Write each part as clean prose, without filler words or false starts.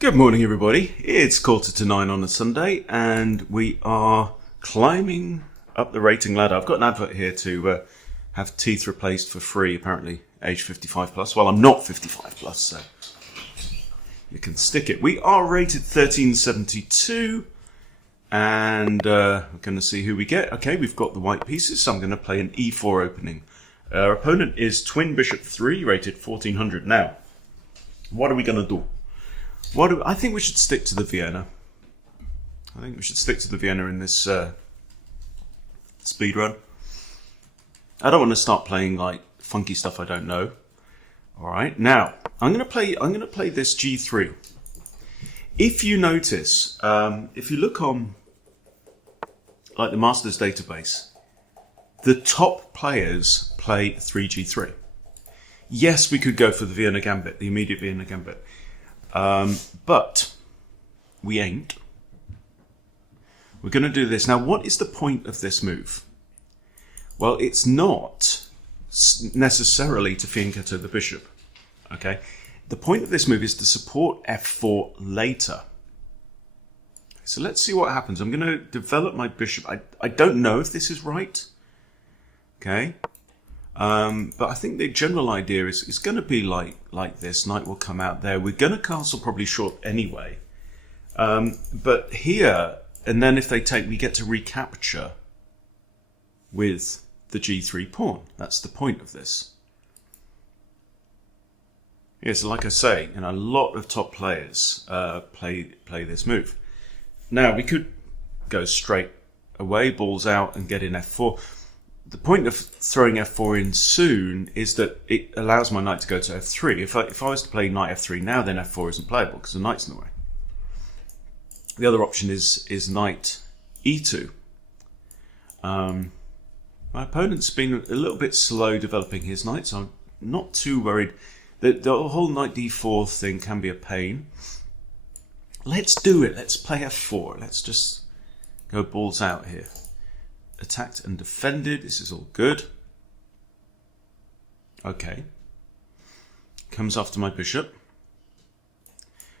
Good morning, everybody. It's 8:45 on a Sunday, and we are climbing up the rating ladder. I've got an advert here to have teeth replaced for free, apparently, age 55 plus. Well, I'm not 55 plus, so you can stick it. We are rated 1372, and we're going to see who we get. Okay, we've got the white pieces, so I'm going to play an e4 opening. Our opponent is Twin Bishop 3, rated 1400. Now, what are we going to do? I think we should stick to the Vienna. I think we should stick to the Vienna in this speed run. I don't want to start playing like funky stuff I don't know. All right, now I'm going to play this G3. If you notice, if you look on like the Masters database, the top players play 3G3. Yes, we could go for the Vienna Gambit, the immediate Vienna Gambit. But we ain't. We're going to do this. Now, what is the point of this move? Well, it's not necessarily to fianchetto the bishop. Okay? The point of this move is to support f4 later. So let's see what happens. I'm going to develop my bishop. I don't know if this is right. Okay? But I think the general idea is going to be like this. Knight will come out there. We're going to castle probably short anyway. But here, and then if they take, we get to recapture with the G3 pawn. That's the point of this. Yeah, so like I say, a lot of top players play this move. Now, we could go straight away, balls out, and get in f4. The point of throwing f4 in soon is that it allows my knight to go to f3. If I was to play knight f3 now, then f4 isn't playable because the knight's in the way. The other option is knight e2. My opponent's been a little bit slow developing his knight, so I'm not too worried. The whole knight d4 thing can be a pain. Let's do it. Let's play f4. Let's just go balls out here. Attacked and defended. This is all good. Okay. Comes after my bishop.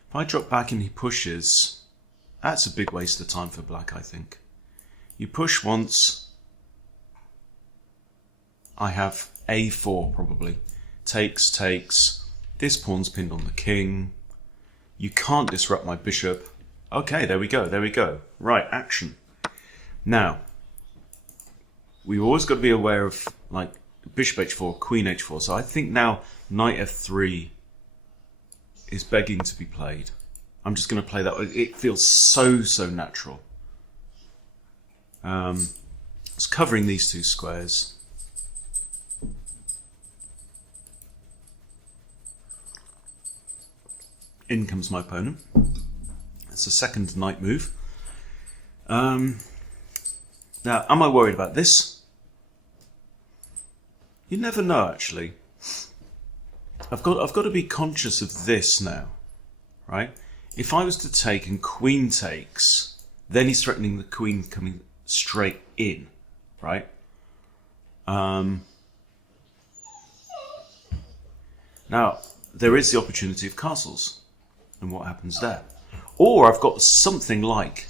If I drop back and he pushes, that's a big waste of time for black, I think. You push once. I have a4 probably. Takes, takes. This pawn's pinned on the king. You can't disrupt my bishop. Okay, there we go, there we go. Right, action. Now, we've always got to be aware of like bishop h4, queen h4. So I think now knight f3 is begging to be played. I'm just going to play that. It feels so natural. It's covering these two squares. In comes my opponent. That's the second knight move. Now, am I worried about this? You never know, actually. I've got to be conscious of this now, right? If I was to take and queen takes, then he's threatening the queen coming straight in, right? Now, there is the opportunity of castles, and what happens there? Or I've got something like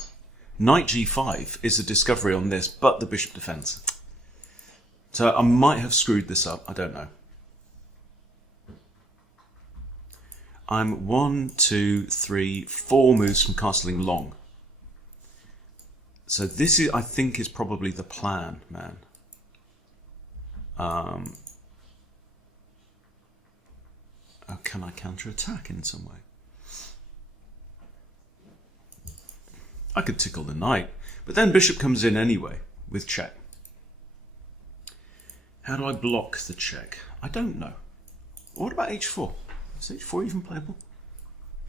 knight g5 is a discovery on this, but the bishop defends. So I might have screwed this up. I don't know. I'm 1, 2, 3, 4 moves from castling long. So this is, I think, is probably the plan, man. Can I counterattack in some way? I could tickle the knight, but then bishop comes in anyway with check. How do I block the check? I don't know. What about h4? Is h4 even playable?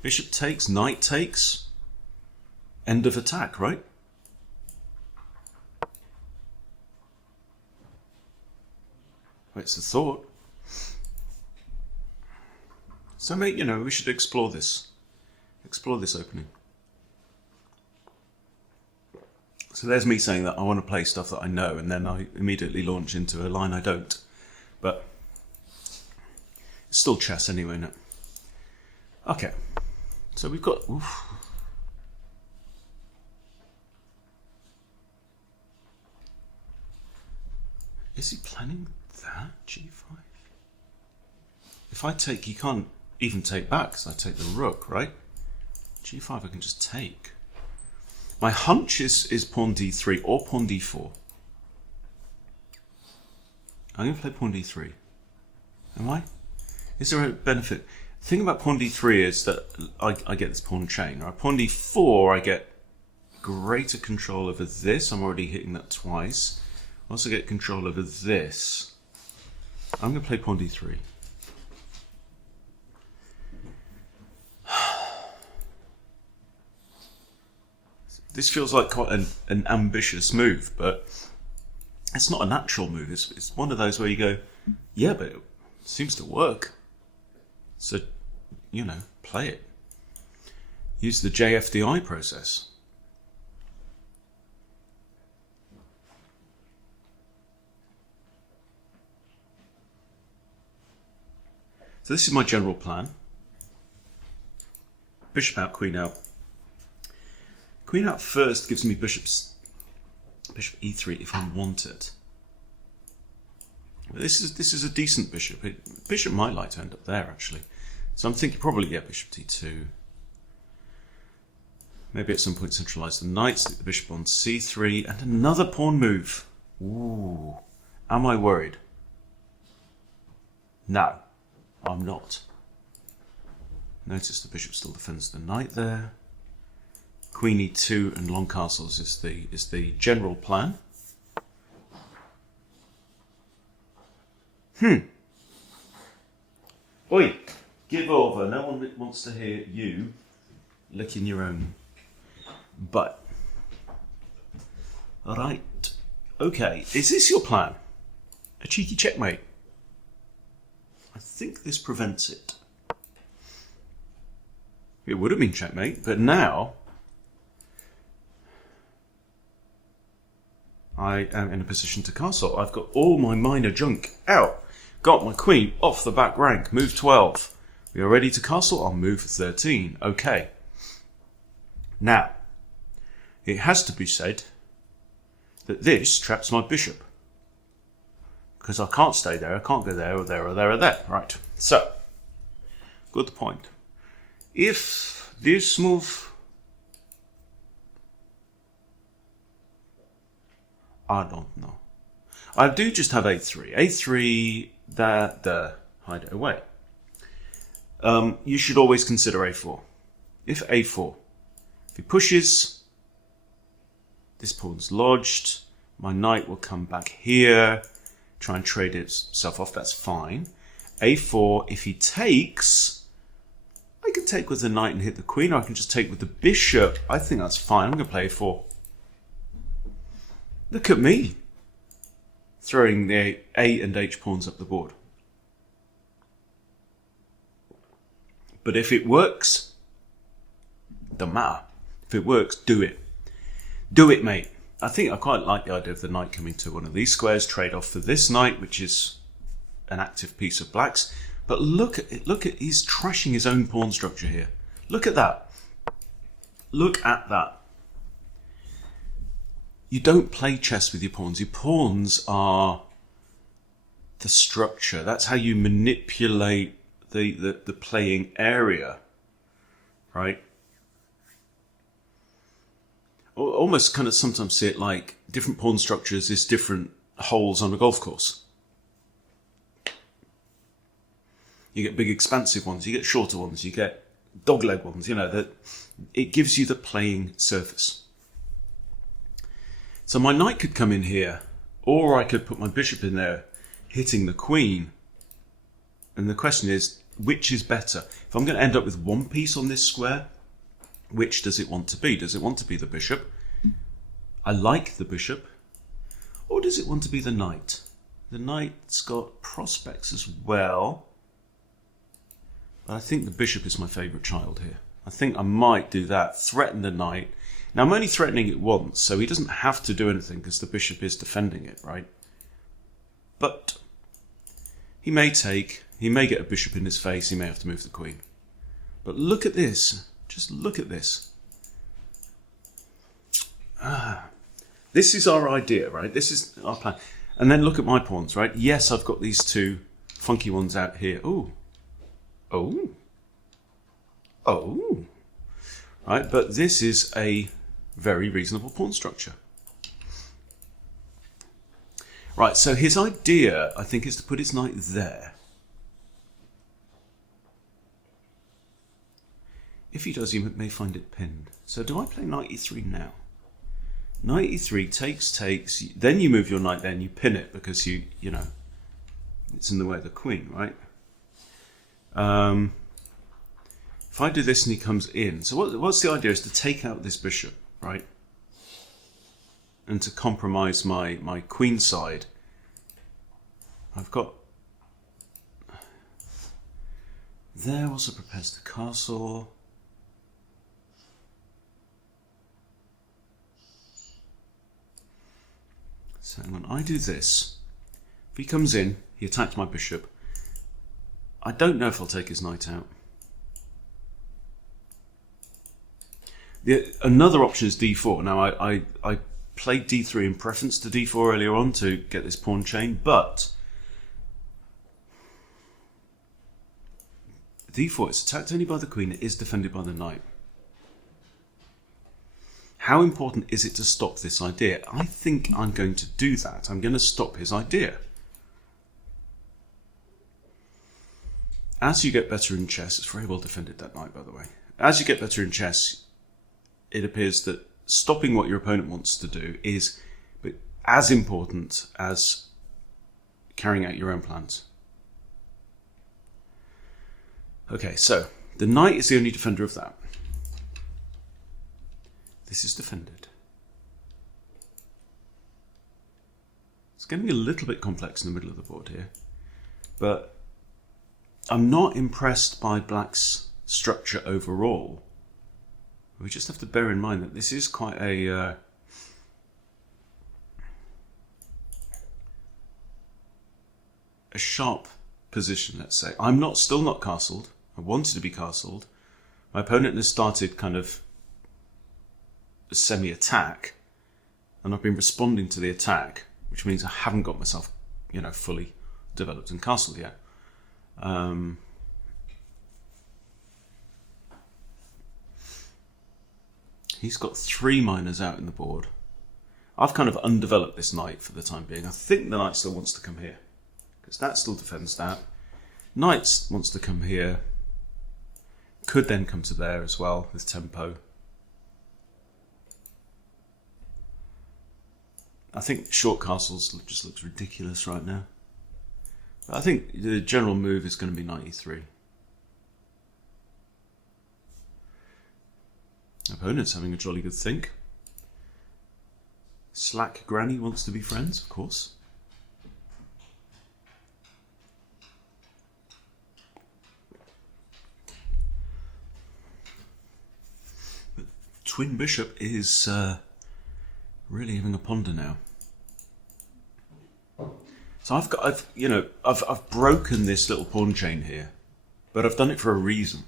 Bishop takes, knight takes. End of attack, right? It's the thought. So, mate, we should explore this. Explore this opening. So there's me saying that I want to play stuff that I know, and then I immediately launch into a line I don't. But it's still chess anyway, isn't it? Okay. So we've got... Oof. Is he planning that? G5? If I take... He can't even take back because I take the rook, right? G5 I can just take. My hunch is pawn D3 or pawn D4. I'm going to play pawn D3. Am I? Is there a benefit? The thing about pawn D3 is that I get this pawn chain. Right? Pawn D4 I get greater control over this. I'm already hitting that twice. I also get control over this. I'm going to play pawn D3. This feels like quite an ambitious move, but it's not a natural move. It's one of those where you go, yeah, but it seems to work. So, you know, play it. Use the JFDI process. So this is my general plan. Bishop out, queen out. Queen out first gives me bishop e3 if I want it. This is a decent bishop. Bishop might like to end up there actually. So I'm thinking probably bishop d2. Maybe at some point centralise the knight, stick the bishop on c3, and another pawn move. Ooh, am I worried? No, I'm not. Notice the bishop still defends the knight there. Queen e2 and long castles is the general plan. Oi, give over. No one wants to hear you licking your own butt. Alright. Okay, is this your plan? A cheeky checkmate? I think this prevents it. It would have been checkmate, but now I am in a position to castle. I've got all my minor junk out. Got my queen off the back rank. Move 12. We are ready to castle on move 13. Okay. Now, it has to be said that this traps my bishop. Because I can't stay there. I can't go there or there or there or there. Right. So, good point. If this move... I don't know. I do just have a3. A3, hide it away. You should always consider a4. If a4, if he pushes, this pawn's lodged, my knight will come back here, try and trade itself off, that's fine. a4, if he takes, I can take with the knight and hit the queen, or I can just take with the bishop. I think that's fine. I'm going to play a4. Look at me, throwing the A and H pawns up the board. But if it works, doesn't matter. If it works, do it. Do it, mate. I think I quite like the idea of the knight coming to one of these squares, trade off for this knight, which is an active piece of black's. But look at it. Look at, he's trashing his own pawn structure here. Look at that. Look at that. You don't play chess with your pawns. Your pawns are the structure. That's how you manipulate the playing area, right? Almost kind of sometimes see it like different pawn structures is different holes on a golf course. You get big expansive ones, you get shorter ones, you get dogleg ones, you know, that it gives you the playing surface. So my knight could come in here, or I could put my bishop in there, hitting the queen. And the question is, which is better? If I'm going to end up with one piece on this square, which does it want to be? Does it want to be the bishop? I like the bishop. Or does it want to be the knight? The knight's got prospects as well. But I think the bishop is my favourite child here. I think I might do that, threaten the knight. Now, I'm only threatening it once, so he doesn't have to do anything because the bishop is defending it, right? But he may take, he may get a bishop in his face, he may have to move the queen. But look at this. Just look at this. This is our idea, right? This is our plan. And then look at my pawns, right? Yes, I've got these two funky ones out here. Ooh. Oh. Oh. Right, but this is a very reasonable pawn structure. Right, so his idea, I think, is to put his knight there. If he does, he may find it pinned. So do I play knight e3 now? Knight e3 takes, then you move your knight there and you pin it because you know, it's in the way of the queen, right? If I do this and he comes in, so what's the idea is to take out this bishop, right? And to compromise my queen side. I've got, there was a prepares to castle. So when I do this, if he comes in, he attacks my bishop. I don't know if I'll take his knight out. Another option is d4. Now I played d3 in preference to d4 earlier on to get this pawn chain, but d4 is attacked only by the queen, it is defended by the knight. How important is it to stop this idea? I think I'm going to do that. I'm going to stop his idea. As you get better in chess, it's very well defended, that knight, by the way. As you get better in chess, it appears that stopping what your opponent wants to do is as important as carrying out your own plans. Okay, so the knight is the only defender of that. This is defended. It's getting a little bit complex in the middle of the board here, but I'm not impressed by black's structure overall. We just have to bear in mind that this is quite a sharp position, let's say. I'm still not castled. I wanted to be castled. My opponent has started kind of a semi-attack, and I've been responding to the attack, which means I haven't got myself, you know, fully developed and castled yet. He's got 3 minors out in the board. I've kind of undeveloped this knight for the time being. I think the knight still wants to come here, because that still defends that. Knight wants to come here. Could then come to there as well with tempo. I think short castles just looks ridiculous right now. But I think the general move is going to be knight e3. Opponent's having a jolly good think. Slack Granny wants to be friends, of course. But Twin Bishop is really having a ponder now. So I've broken this little pawn chain here, but I've done it for a reason.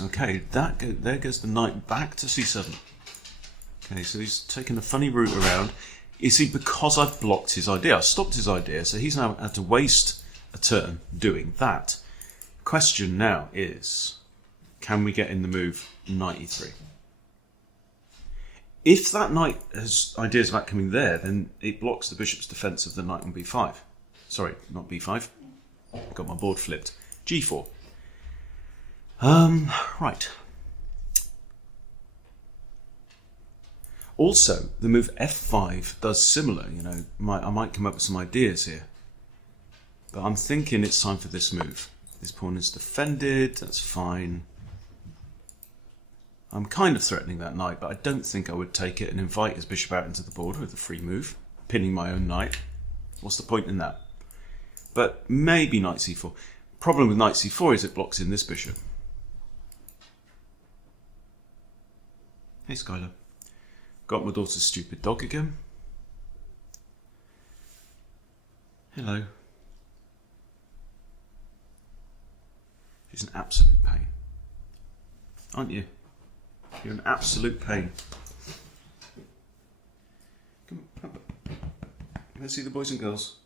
Okay, there goes the knight back to c7. Okay, so he's taken a funny route around. You see, because I've blocked his idea, I stopped his idea, so he's now had to waste a turn doing that. Question now is, can we get in the move knight e3? If that knight has ideas about coming there, then it blocks the bishop's defense of the knight on b5. Sorry, not b5. Got my board flipped. g4. Right. Also, the move f5 does similar. You know, I might come up with some ideas here, but I'm thinking it's time for this move. This pawn is defended. That's fine. I'm kind of threatening that knight, but I don't think I would take it and invite his bishop out into the board with a free move, pinning my own knight. What's the point in that? But maybe knight c4. Problem with knight c4 is it blocks in this bishop. Hey Skylar. Got my daughter's stupid dog again. Hello. It's an absolute pain. Aren't you? You're an absolute pain. Come on, let's see the boys and girls.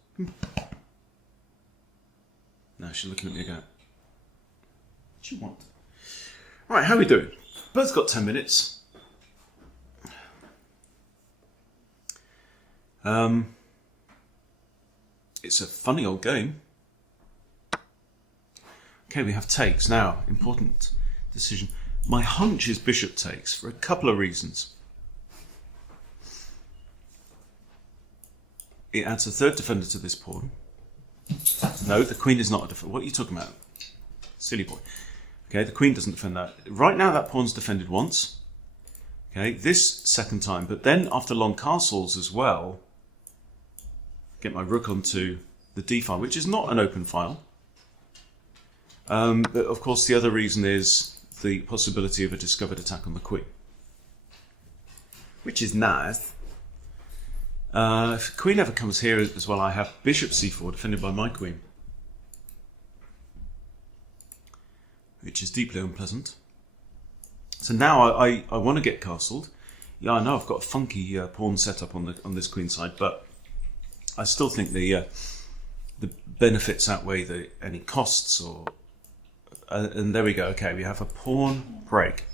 No, she's looking at me again. What do you want? Right, how are we doing? Both got 10 minutes. It's a funny old game. Okay, we have takes. Now, important decision. My hunch is bishop takes for a couple of reasons. It adds a third defender to this pawn. No, the queen is not a defender. What are you talking about? Silly boy. Okay, the queen doesn't defend that. Right now that pawn's defended once. Okay, this second time. But then after long castles as well, get my rook onto the d file, which is not an open file. But of course the other reason is the possibility of a discovered attack on the queen, which is nice. If the queen ever comes here as well, I have bishop c4 defended by my queen, which is deeply unpleasant. So now I want to get castled. Yeah, I know I've got a funky pawn setup on this queen side, but I still think the benefits outweigh any costs. And there we go. Okay, we have a pawn break.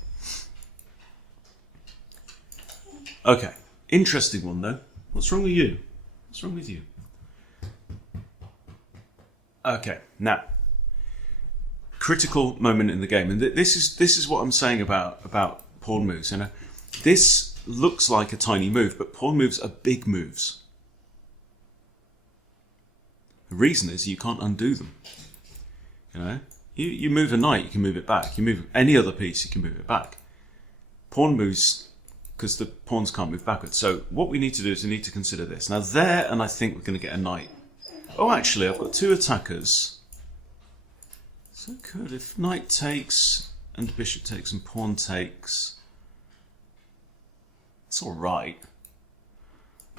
Okay, interesting one though. What's wrong with you? What's wrong with you? Okay, now critical moment in the game, and this is what I'm saying about pawn moves. You know, this looks like a tiny move, but pawn moves are big moves. The reason is you can't undo them. You know, you move a knight, you can move it back. You move any other piece, you can move it back. Pawn moves, because the pawns can't move backwards. So what we need to do is we need to consider this. Now there, and I think we're going to get a knight. Oh, actually, I've got two attackers. So good. If knight takes, and bishop takes, and pawn takes, it's all right.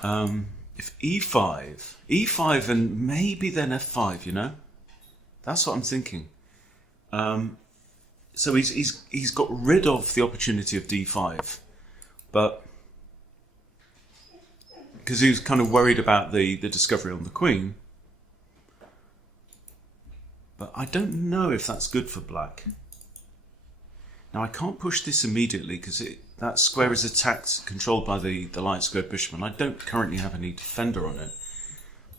If e5, and maybe then f5, you know? That's what I'm thinking. So he's got rid of the opportunity of d5, but because he was kind of worried about the discovery on the queen. But I don't know if that's good for black. Now I can't push this immediately because that square is attacked, controlled by the light squared bishop, and I don't currently have any defender on it.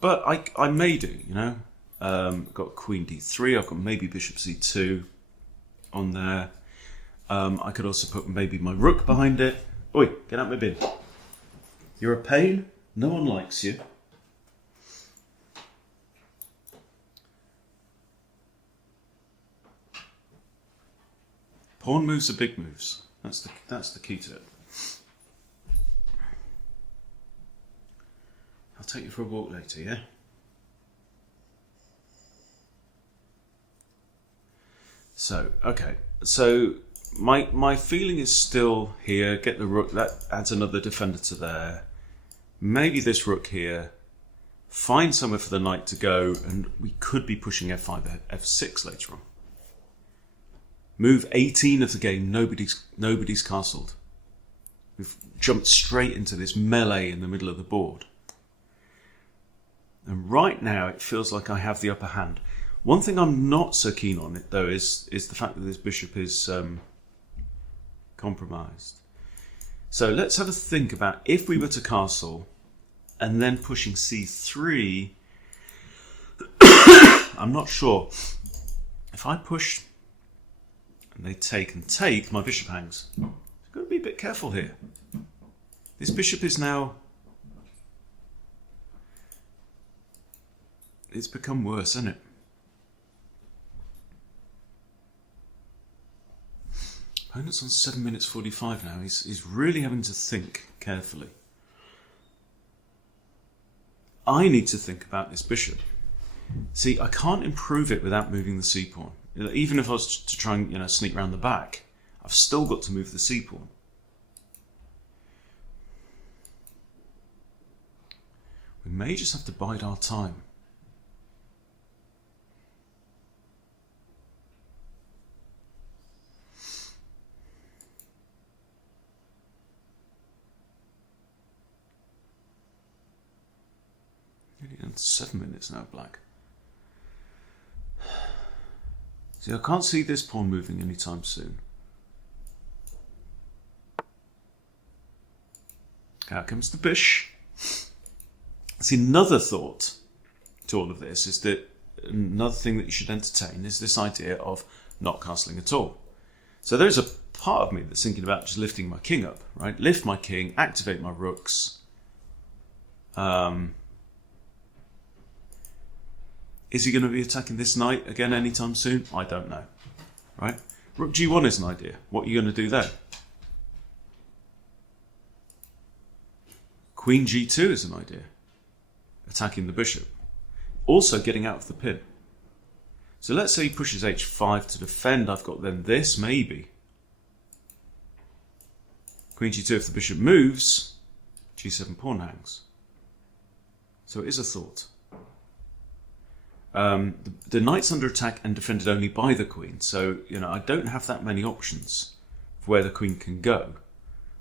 But I may do, you know. I've got queen d3, I've got maybe bishop c2 on there. I could also put maybe my rook behind it. Oi, get out my bin. You're a pain, no one likes you. Pawn moves are big moves. That's the key to it. I'll take you for a walk later, yeah? So, okay. So my feeling is still here. Get the rook. That adds another defender to there. Maybe this rook here. Find somewhere for the knight to go, and we could be pushing f5, f6 later on. Move 18 of the game, nobody's castled. We've jumped straight into this melee in the middle of the board. And right now it feels like I have the upper hand. One thing I'm not so keen on it though is the fact that this bishop is compromised. So let's have a think about if we were to castle and then pushing c3. I'm not sure. If I push and they take and take, my bishop hangs. I've got to be a bit careful here. This bishop is now... It's become worse, hasn't it? Opponent's on 7 minutes 45 now. He's really having to think carefully. I need to think about this bishop. See, I can't improve it without moving the c-pawn. Even if I was to try and, you know, sneak around the back, I've still got to move the c-pawn. We may just have to bide our time. And 7 minutes now, black. See, I can't see this pawn moving anytime soon. Out comes the bish. See, another thought to all of this is that another thing that you should entertain is this idea of not castling at all. So there's a part of me that's thinking about just lifting my king up, right? Lift my king, activate my rooks. Is he going to be attacking this knight again anytime soon? I don't know, right? Rook g1 is an idea. What are you going to do there? Queen g2 is an idea. Attacking the bishop. Also getting out of the pin. So let's say he pushes h5 to defend. I've got then this, maybe. Queen g2, if the bishop moves, g7 pawn hangs. So it is a thought. The knight's under attack and defended only by the queen. So, you know, I don't have that many options for where the queen can go.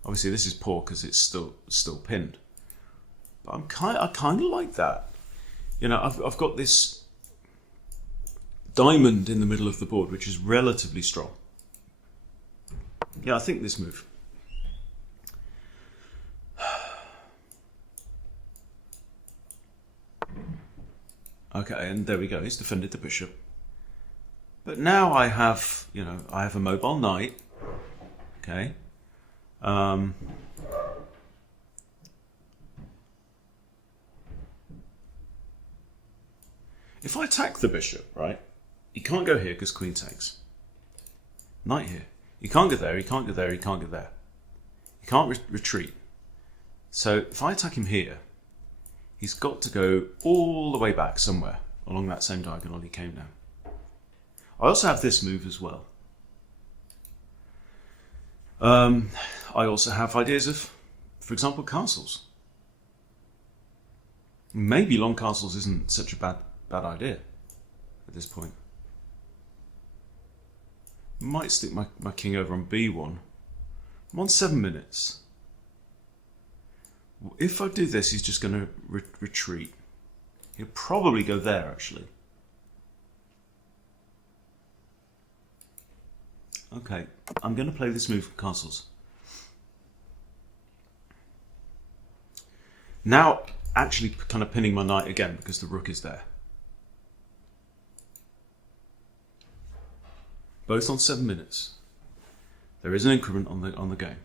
Obviously, this is poor because it's still pinned. But I kind of like that. You know, I've got this diamond in the middle of the board, which is relatively strong. Yeah, I think this move. Okay, and there we go. He's defended the bishop. But now I have, you know, I have a mobile knight. Okay. If I attack the bishop, right, he can't go here because queen takes. Knight here. He can't go there, he can't go there, he can't go there. He can't retreat. So if I attack him here, he's got to go all the way back somewhere along that same diagonal he came down. I also have this move as well. I also have ideas of, for example, castles. Maybe long castles isn't such a bad idea at this point. Might stick my king over on b1. I'm on 7 minutes. If I do this, he's just going to retreat. He'll probably go there, actually. Okay, I'm going to play this move with castles. Now, actually kind of pinning my knight again because the rook is there. Both on 7 minutes. There is an increment on the game.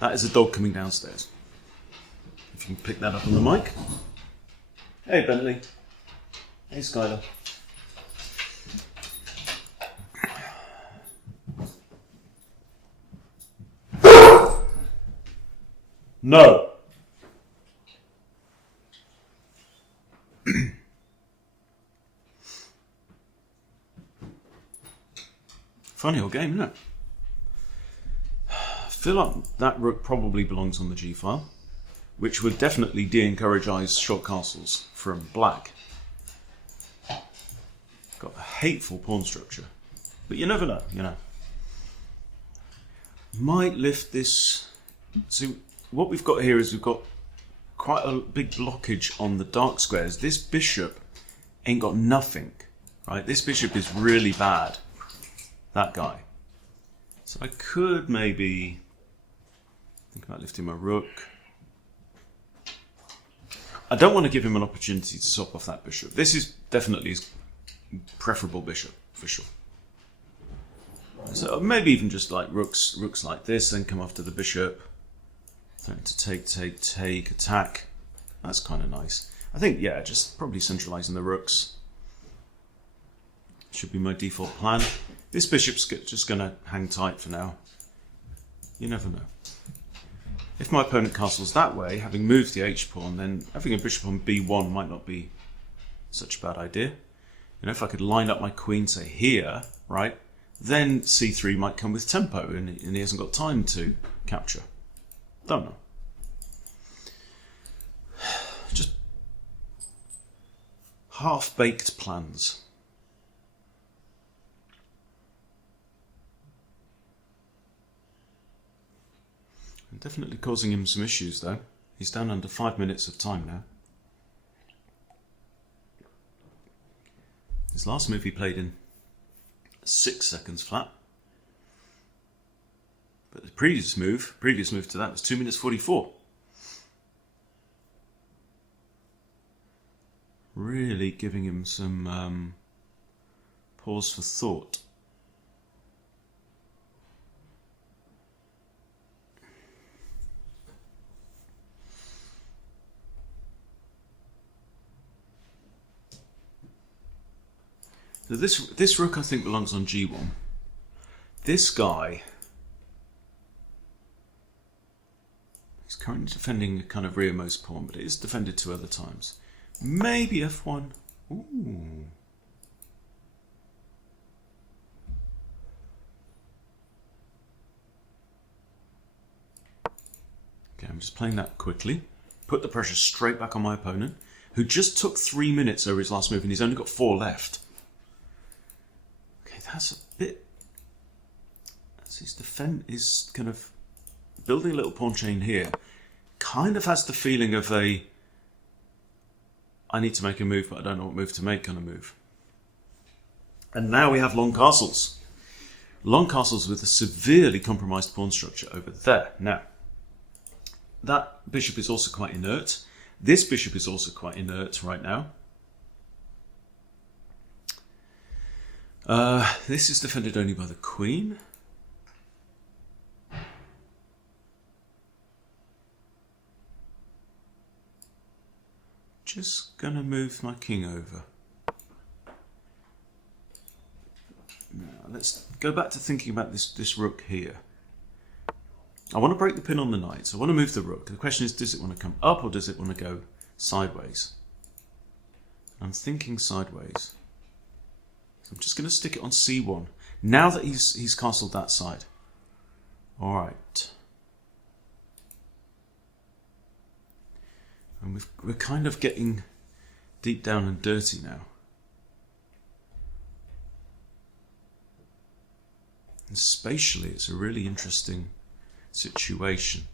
That is a dog coming downstairs. If you can pick that up on the mic. Hey Bentley. Hey Skylar. No. Funny old game, isn't it? I feel like that rook probably belongs on the g file, which would definitely de-encourage short castles from black. Got a hateful pawn structure, but you never know, you know. Might lift this. So what we've got here is we've got quite a big blockage on the dark squares. This bishop ain't got nothing, right? This bishop is really bad. That guy. So I could maybe think about lifting my rook. I don't want to give him an opportunity to swap off that bishop. This is definitely his preferable bishop, for sure. So maybe even just like rooks like this, then come after the bishop. Threaten to take, attack. That's kind of nice. I think, yeah, just probably centralizing the rooks should be my default plan. This bishop's just going to hang tight for now. You never know. If my opponent castles that way, having moved the h-pawn, then having a bishop on b1 might not be such a bad idea. You know, if I could line up my queen, say, here, right, then c3 might come with tempo, and he hasn't got time to capture. Don't know. Just half-baked plans. Definitely causing him some issues though. He's down under 5 minutes of time now. His last move he played in 6 seconds flat. But the previous move to that was 2 minutes 44. Really giving him some pause for thought. So this rook I think belongs on g1. This guy is currently defending a kind of rearmost pawn, but it is defended 2 other times. Maybe f1. Ooh. Okay, I'm just playing that quickly. Put the pressure straight back on my opponent, who just took 3 minutes over his last move and he's only got 4 left. Okay, that's a bit... He's kind of building a little pawn chain here. Kind of has the feeling of a... I need to make a move, but I don't know what move to make kind of move. And now we have long castles. Long castles with a severely compromised pawn structure over there. Now, that bishop is also quite inert. This bishop is also quite inert right now. This is defended only by the queen. Just gonna move my king over. Now let's go back to thinking about this rook here. I want to break the pin on the knight, so I want to move the rook. The question is, does it want to come up or does it want to go sideways? I'm thinking sideways. So I'm just going to stick it on c1. Now that he's castled that side. All right. And we're kind of getting deep down and dirty now. And spatially, it's a really interesting situation.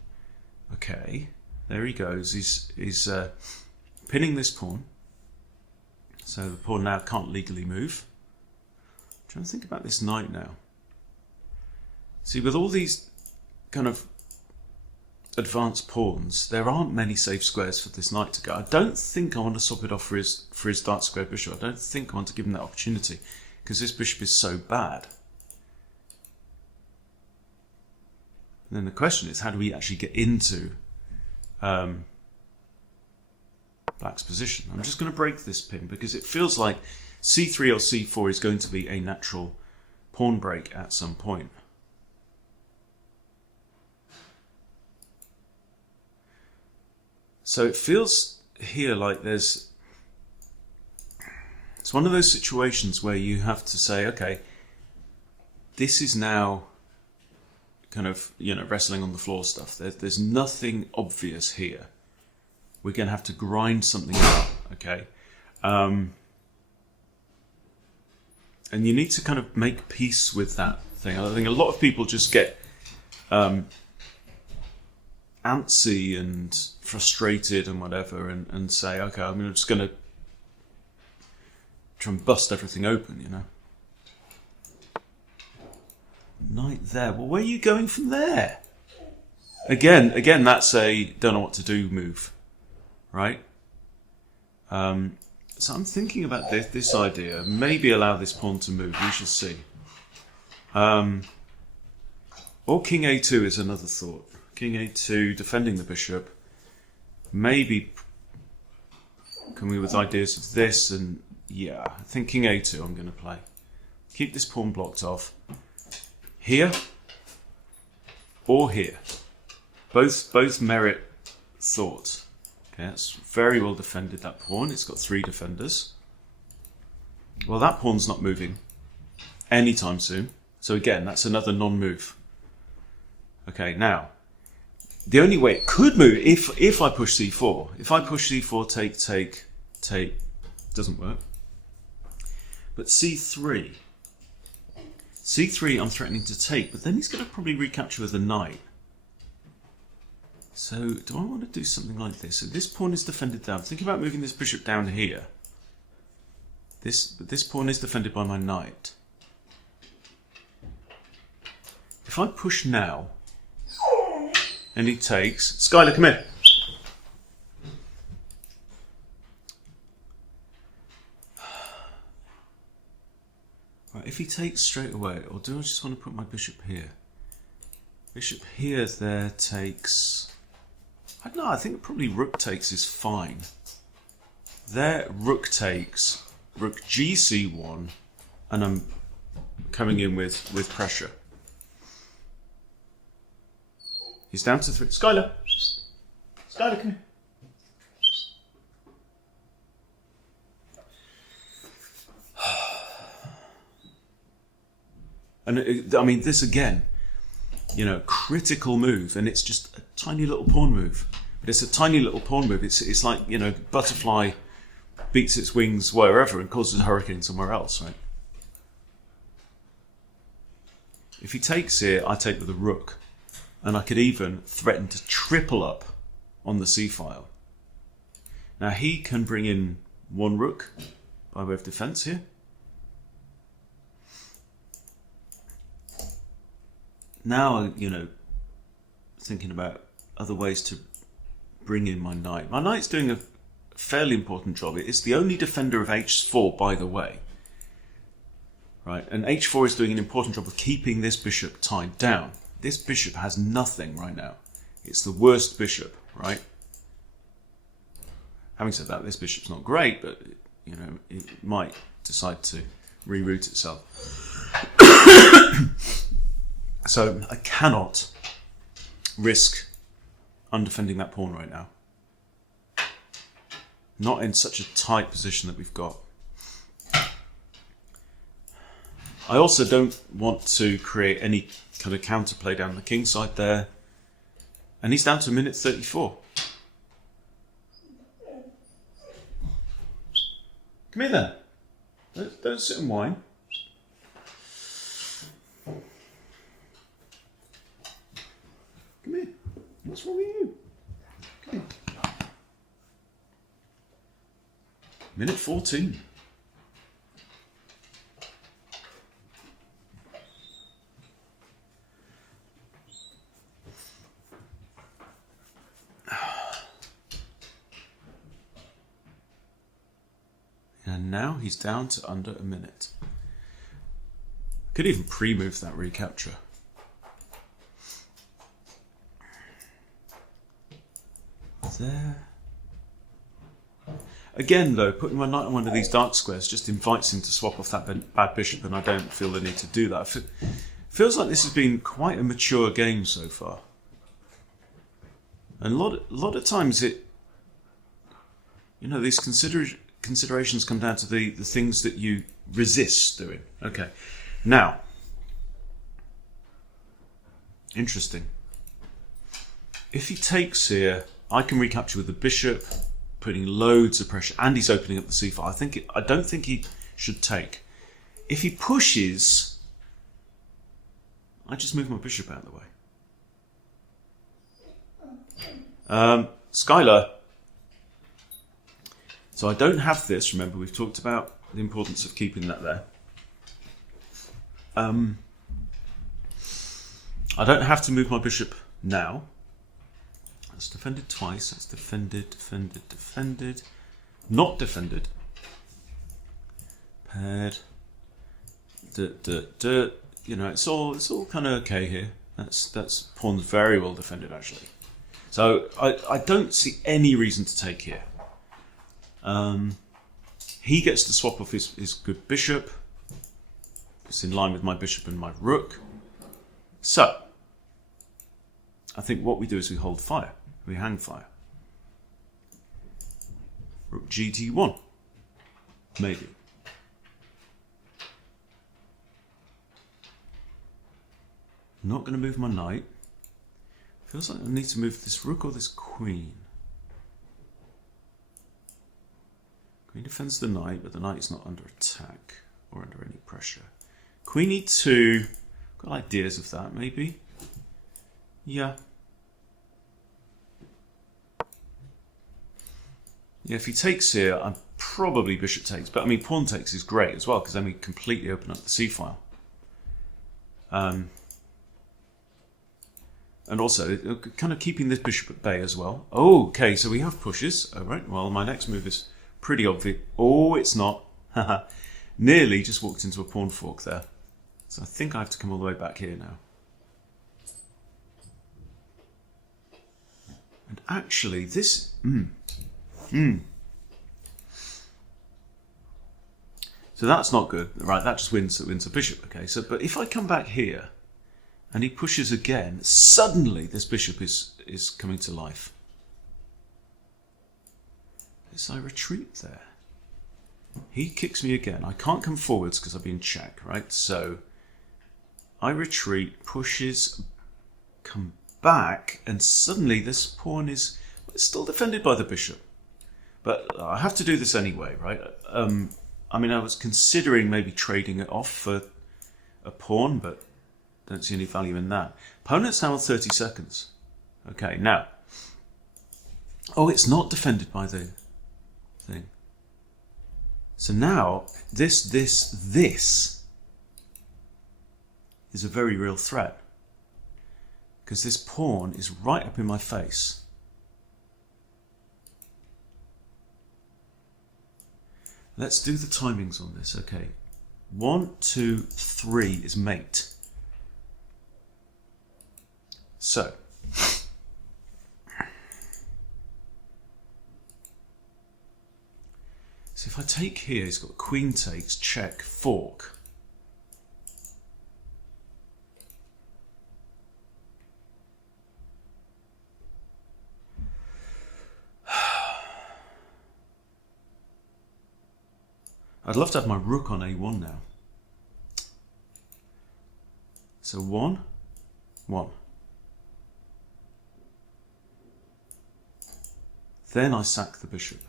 Okay, there he goes. He's pinning this pawn. So the pawn now can't legally move. I'm trying to think about this knight now. See, with all these kind of advanced pawns, there aren't many safe squares for this knight to go. I don't think I want to swap it off for his dark square bishop. I don't think I want to give him that opportunity because this bishop is so bad. And then the question is, how do we actually get into black's position? I'm just going to break this pin because it feels like c3 or c4 is going to be a natural pawn break at some point. So it feels here like it's one of those situations where you have to say, okay, this is now kind of, wrestling on the floor stuff. There's nothing obvious here. We're going to have to grind something out, okay? And you need to kind of make peace with that thing. I think a lot of people just get antsy and frustrated and whatever and say, okay, I'm just going to try and bust everything open, Knight there. Well, where are you going from there? Again, that's a don't know what to do move, right? So I'm thinking about this idea. Maybe allow this pawn to move. We shall see. Or king a2 is another thought. King a2, defending the bishop. Maybe coming with ideas of this, and yeah, I think king a2 I'm going to play. Keep this pawn blocked off. Here or here. Both merit thought. Okay, that's very well defended, that pawn. It's got 3 defenders. Well, that pawn's not moving anytime soon. So again, that's another non-move. Okay, now, the only way it could move, if I push c4, if I push c4, take, doesn't work. But c3, I'm threatening to take, but then he's going to probably recapture with a knight. So do I want to do something like this? So this pawn is defended down. Think about moving this bishop down here. This pawn is defended by my knight. If I push now, and he takes... Skylar, come here. Right, if he takes straight away, or do I just want to put my bishop here? Bishop here there takes... I don't know, I think probably rook takes is fine. There, rook takes, rook gc1, and I'm coming in with pressure. He's down to 3. Skylar! Skylar, come here. And I mean, this again, you know, critical move, and it's just a tiny little pawn move. But it's a tiny little pawn move. It's like, you know, butterfly beats its wings wherever and causes a hurricane somewhere else, right? If he takes here, I take with a rook. And I could even threaten to triple up on the c-file. Now he can bring in one rook by way of defense here. Now, you know, thinking about other ways to bring in my knight. My knight's doing a fairly important job. It's the only defender of h4, by the way. Right, and h4 is doing an important job of keeping this bishop tied down. This bishop has nothing right now. It's the worst bishop, right? Having said that, this bishop's not great, but, you know, it might decide to reroute itself. So I cannot risk undefending that pawn right now. Not in such a tight position that we've got. I also don't want to create any kind of counterplay down the king side there. And he's down to a minute 34. Come here then. Don't sit and whine. Come here. What's wrong with you? Come here. Minute 14. And now he's down to under a minute. Could even pre-move that recapture. There. Again though, putting my knight on one of these dark squares just invites him to swap off that bad bishop, and I don't feel the need to do that. Feels like this has been quite a mature game so far. And a lot of times it, you know, these considerations come down to the things that you resist doing. Okay, now, interesting. If he takes here, I can recapture with the bishop, putting loads of pressure, and he's opening up the c-file. I don't think he should take. If he pushes, I just move my bishop out of the way. Skylar. So I don't have this. Remember, we've talked about the importance of keeping that there. I don't have to move my bishop now. That's defended twice. That's defended, defended, defended. Not defended. Paired. You know, it's all kind of okay here. That's pawn's very well defended actually. So I don't see any reason to take here. He gets to swap off his good bishop. It's in line with my bishop and my rook. So I think what we do is we hold fire. We hang fire. Rook GT1. Maybe. I'm not going to move my knight. Feels like I need to move this rook or this queen. Queen defends the knight, but the knight is not under attack or under any pressure. Queen e2. Got ideas of that, maybe. Yeah. Yeah, if he takes here, I'm probably bishop takes. But I mean, pawn takes is great as well, because then we completely open up the c-file. And also, kind of keeping this bishop at bay as well. Oh, okay, so we have pushes. All right, well, my next move is pretty obvious. Oh, it's not. Nearly just walked into a pawn fork there. So I think I have to come all the way back here now. And actually, this... So that's not good, right? That just wins a bishop. Okay. So, but if I come back here, and he pushes again, suddenly this bishop is coming to life. As I retreat there, he kicks me again. I can't come forwards because I've been checked, right? So I retreat, pushes, come back, and suddenly this pawn is still defended by the bishop. But I have to do this anyway, right? I mean, I was considering maybe trading it off for a pawn, but don't see any value in that. Opponent's now on 30 seconds. Okay, now. Oh, it's not defended by the thing. So now, this is a very real threat. Because this pawn is right up in my face. Let's do the timings on this. Okay. 1, 2, 3 is mate. So if I take here, he's got queen takes, check, fork. I'd love to have my rook on a1 now. So 1, 1. Then I sack the bishop.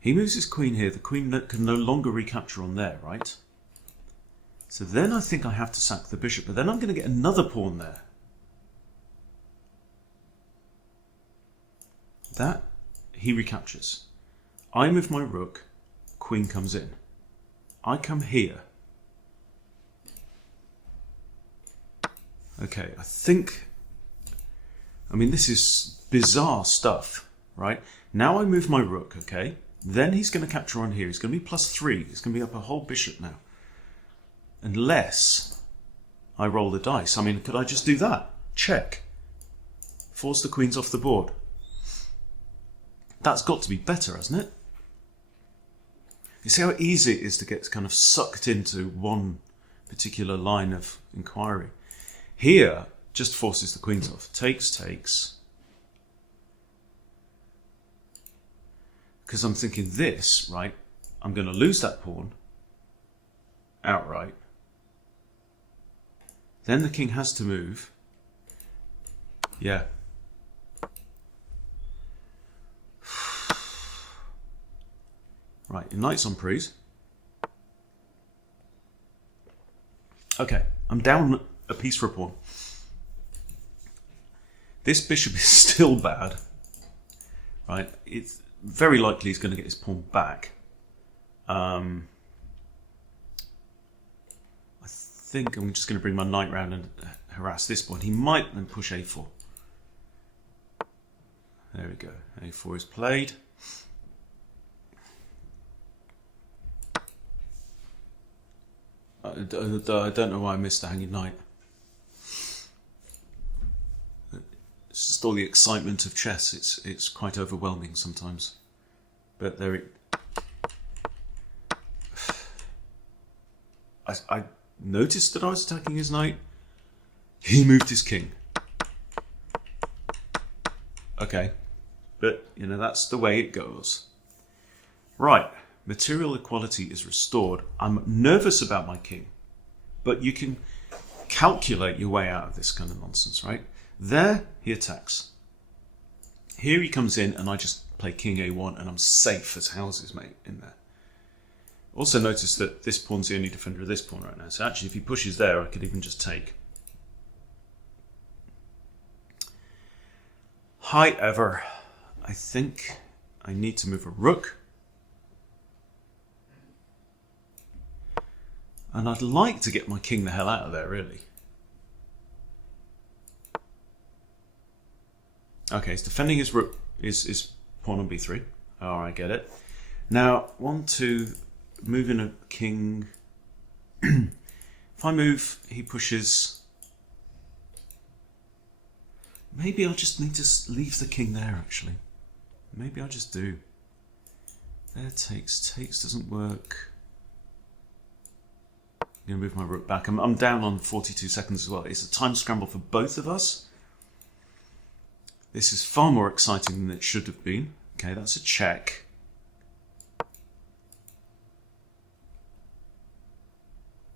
He moves his queen here. The queen can no longer recapture on there, right? So then I think I have to sack the bishop, but then I'm going to get another pawn there. That he recaptures. I move my rook, queen comes in. I come here. Okay, I mean, this is bizarre stuff, right? Now I move my rook, okay? Then he's going to capture on here. He's going to be +3. He's going to be up a whole bishop now. Unless I roll the dice. I mean, could I just do that? Check. Force the queens off the board. That's got to be better, hasn't it? You see how easy it is to get kind of sucked into one particular line of inquiry. Here, just forces the queens off. Takes, takes. Because I'm thinking this, right? I'm going to lose that pawn outright. Then the king has to move. Yeah. Right, knight's on prise. Okay, I'm down a piece for a pawn. This bishop is still bad. Right, it's very likely he's going to get his pawn back. I think I'm just going to bring my knight round and harass this pawn. He might then push a4. There we go. a4 is played. I don't know why I missed the hanging knight. It's just all the excitement of chess. It's quite overwhelming sometimes. But there it... I noticed that I was attacking his knight. He moved his king. Okay. But, you know, that's the way it goes. Right. Material equality is restored. I'm nervous about my king, but you can calculate your way out of this kind of nonsense, right? There, he attacks. Here he comes in, and I just play king a1, and I'm safe as houses, mate, in there. Also notice that this pawn's the only defender of this pawn right now, so actually if he pushes there, I could even just take. However, I think I need to move a rook. And I'd like to get my king the hell out of there, really. Okay, he's defending his rook, his pawn on b3. Oh, I get it. Now, want to move in a king. If I move, he pushes. Maybe I'll just need to leave the king there, actually. Maybe I'll just do. There, takes doesn't work. I'm going to move my rook back. I'm down on 42 seconds as well. It's a time scramble for both of us. This is far more exciting than it should have been. Okay, that's a check.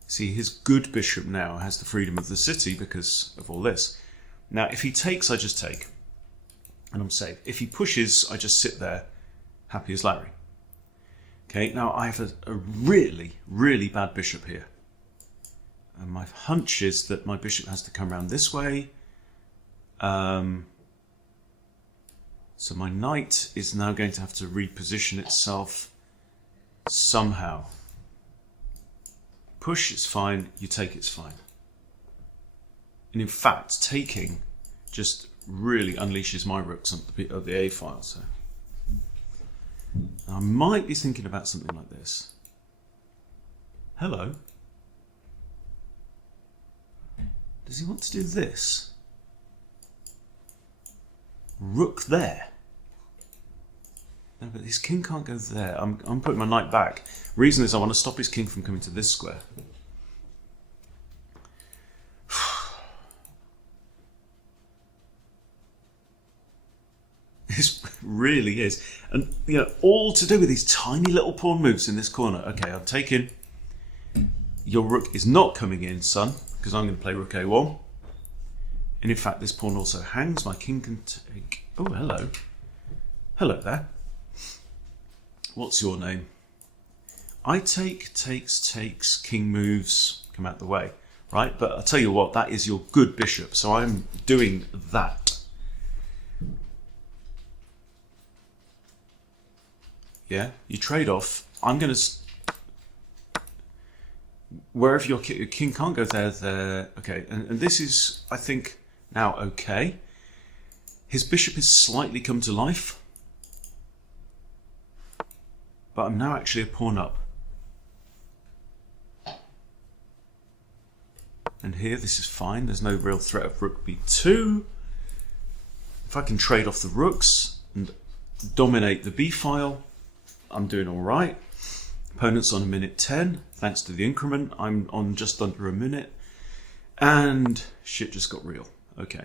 See, his good bishop now has the freedom of the city because of all this. Now, if he takes, I just take. And I'm safe. If he pushes, I just sit there, happy as Larry. Okay, now I have a really, really bad bishop here. And my hunch is that my bishop has to come around this way. So my knight is now going to have to reposition itself somehow. Push, it's fine. You take, it's fine. And in fact, taking just really unleashes my rooks on the A file. So I might be thinking about something like this. Hello. Does he want to do this? Rook there. No, but his king can't go there. I'm putting my knight back. Reason is I want to stop his king from coming to this square. This really is. And, you know, all to do with these tiny little pawn moves in this corner. Okay, I'm taking. Your rook is not coming in, son, because I'm going to play rook a1. And in fact, this pawn also hangs. My king can take. Oh, hello. Hello there. What's your name? I take, takes, king moves, come out the way. Right? But I'll tell you what, that is your good bishop. So I'm doing that. Yeah? You trade off. I'm going to. Wherever your king can't go there. Okay. And this is, I think, now okay. His bishop has slightly come to life. But I'm now actually a pawn up. And here, this is fine. There's no real threat of rook b2. If I can trade off the rooks and dominate the b file, I'm doing all right. Opponent's on a minute 10. Thanks to the increment, I'm on just under a minute. And shit just got real. Okay.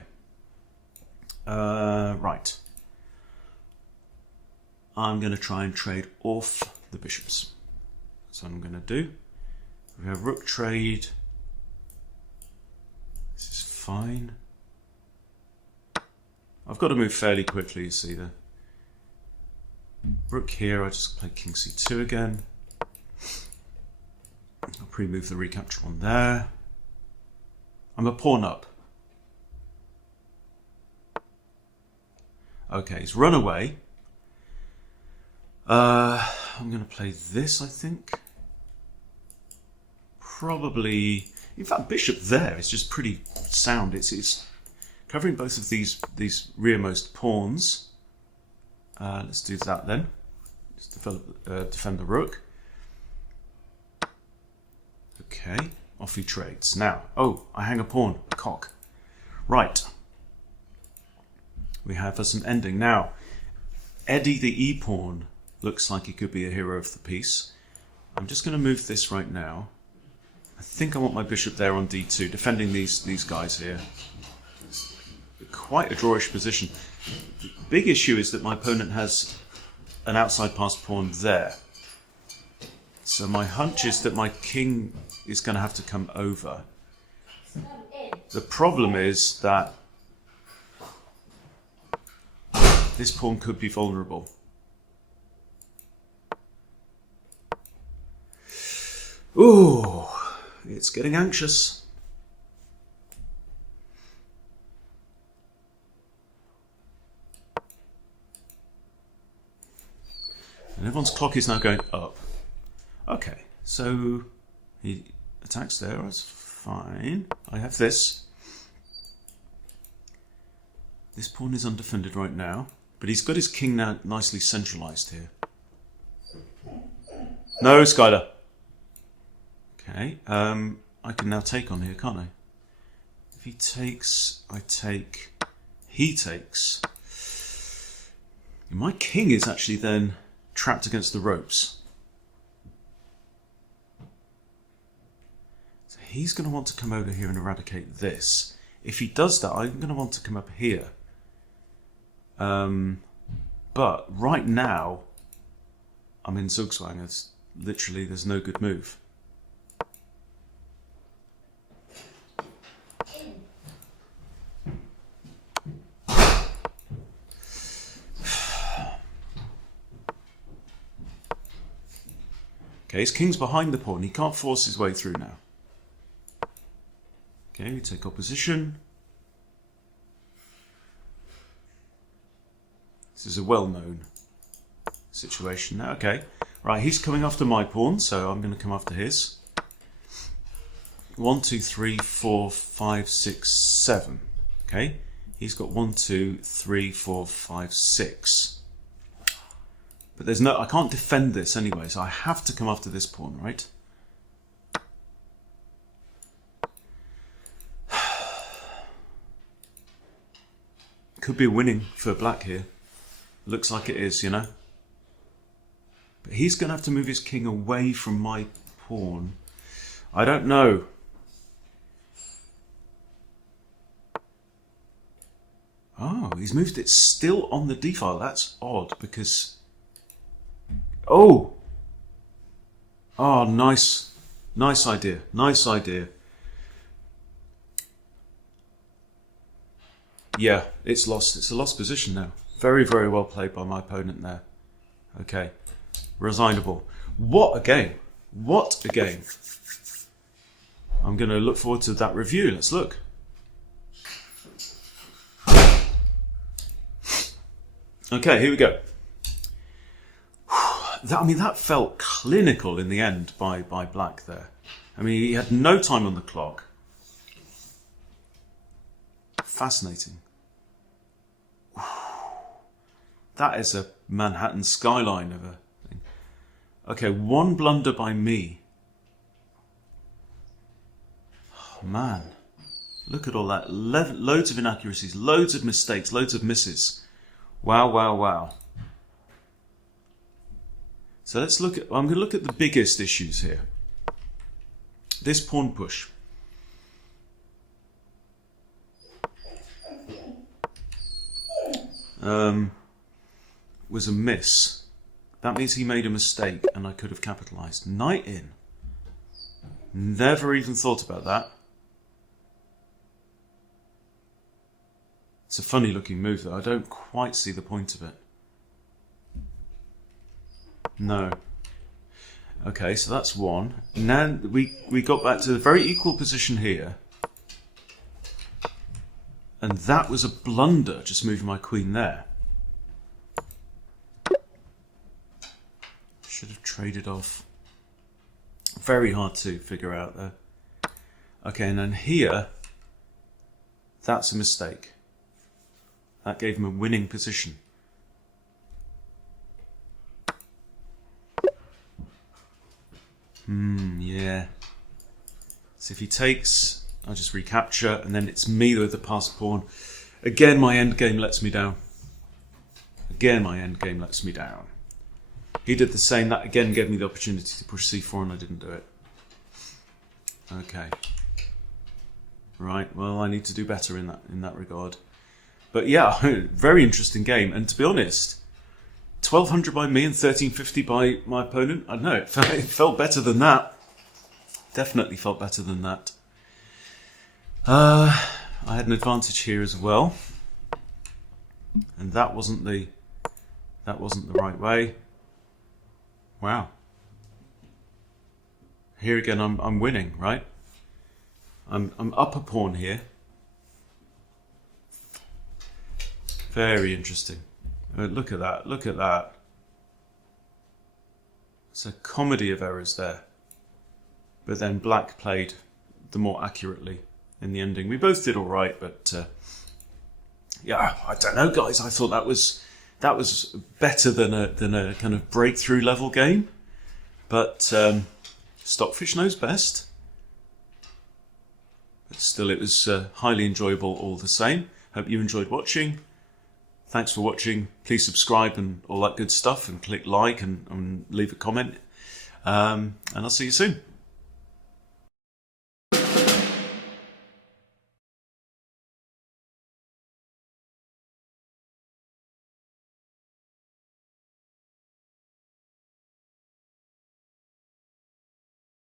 Right. I'm going to try and trade off the bishops. So I'm going to do. We have rook trade. This is fine. I've got to move fairly quickly, you see there. Rook here, I just play king c2 again. I'll pre-move the recapture on there. I'm a pawn up. Okay, he's run away. I'm going to play this, I think. Probably, in fact, bishop there is just pretty sound. It's covering both of these rearmost pawns. Let's do that then. Just defend the rook. Okay, off he trades. Now, oh, I hang a pawn. Cock. Right. We have some ending. Now, Eddie the e-pawn looks like he could be a hero of the piece. I'm just going to move this right now. I think I want my bishop there on d2, defending these guys here. Quite a drawish position. The big issue is that my opponent has an outside passed pawn there. So my hunch is that my king is going to have to come over. The problem is that this pawn could be vulnerable. Ooh, it's getting anxious. pawn's clock is now going up. Okay, so he attacks there, that's fine. I have this. This pawn is undefended right now, but he's got his king now nicely centralized here. No, Skylar. Okay, I can now take on here, can't I? If he takes, I take, he takes. My king is actually then trapped against the ropes. So he's going to want to come over here and eradicate this. If he does that, I'm going to want to come up here. But right now, I'm in Zugzwang. It's literally, there's no good move. Okay, his king's behind the pawn. He can't force his way through now. Okay, we take opposition. This is a well-known situation now. Okay, right, he's coming after my pawn, so I'm going to come after his. 1, 2, 3, 4, 5, 6, 7. Okay, he's got 1, 2, 3, 4, 5, 6. But there's no, I can't defend this anyway, so I have to come after this pawn, right? Could be winning for black here. Looks like it is, you know. But he's going to have to move his king away from my pawn. I don't know. Oh, he's moved it still on the d-file. That's odd because... Oh! Oh, nice. Nice idea. Nice idea. Yeah, it's lost. It's a lost position now. Very, very well played by my opponent there. Okay. Resignable. What a game. What a game. I'm going to look forward to that review. Let's look. Okay, here we go. I mean, that felt clinical in the end by black there. I mean, he had no time on the clock. Fascinating. That is a Manhattan skyline of a thing. Okay, one blunder by me. Oh, man. Look at all that. Loads of inaccuracies, loads of mistakes, loads of misses. Wow, wow, wow. So let's look at, I'm going to look at the biggest issues here. This pawn push. Was a miss. That means he made a mistake and I could have capitalized. Knight in. Never even thought about that. It's a funny looking move though. I don't quite see the point of it. No. Okay, so that's one. Now we got back to a very equal position here. And that was a blunder, just moving my queen there. Should have traded off. Very hard to figure out there. Okay, and then here, that's a mistake. That gave him a winning position. Yeah. So if he takes, I'll just recapture, and then it's me with the passed pawn. Again, my endgame lets me down. Again, my endgame lets me down. He did the same. That again gave me the opportunity to push c4, and I didn't do it. Okay. Right. Well, I need to do better in that regard. But yeah, very interesting game. And to be honest, 1200 by me and 1350 by my opponent. I don't know. It felt better than that. Definitely felt better than that. I had an advantage here as well, and that wasn't the right way. Wow. Here again, I'm winning, right? I'm up a pawn here. Very interesting. Look at that. Look at that. It's a comedy of errors there. But then black played the more accurately in the ending. We both did all right, but yeah, I don't know, guys. I thought that was better than a kind of breakthrough level game. But Stockfish knows best. But still, it was highly enjoyable all the same. Hope you enjoyed watching. Thanks for watching. Please subscribe and all that good stuff, and click like and leave a comment. And I'll see you soon.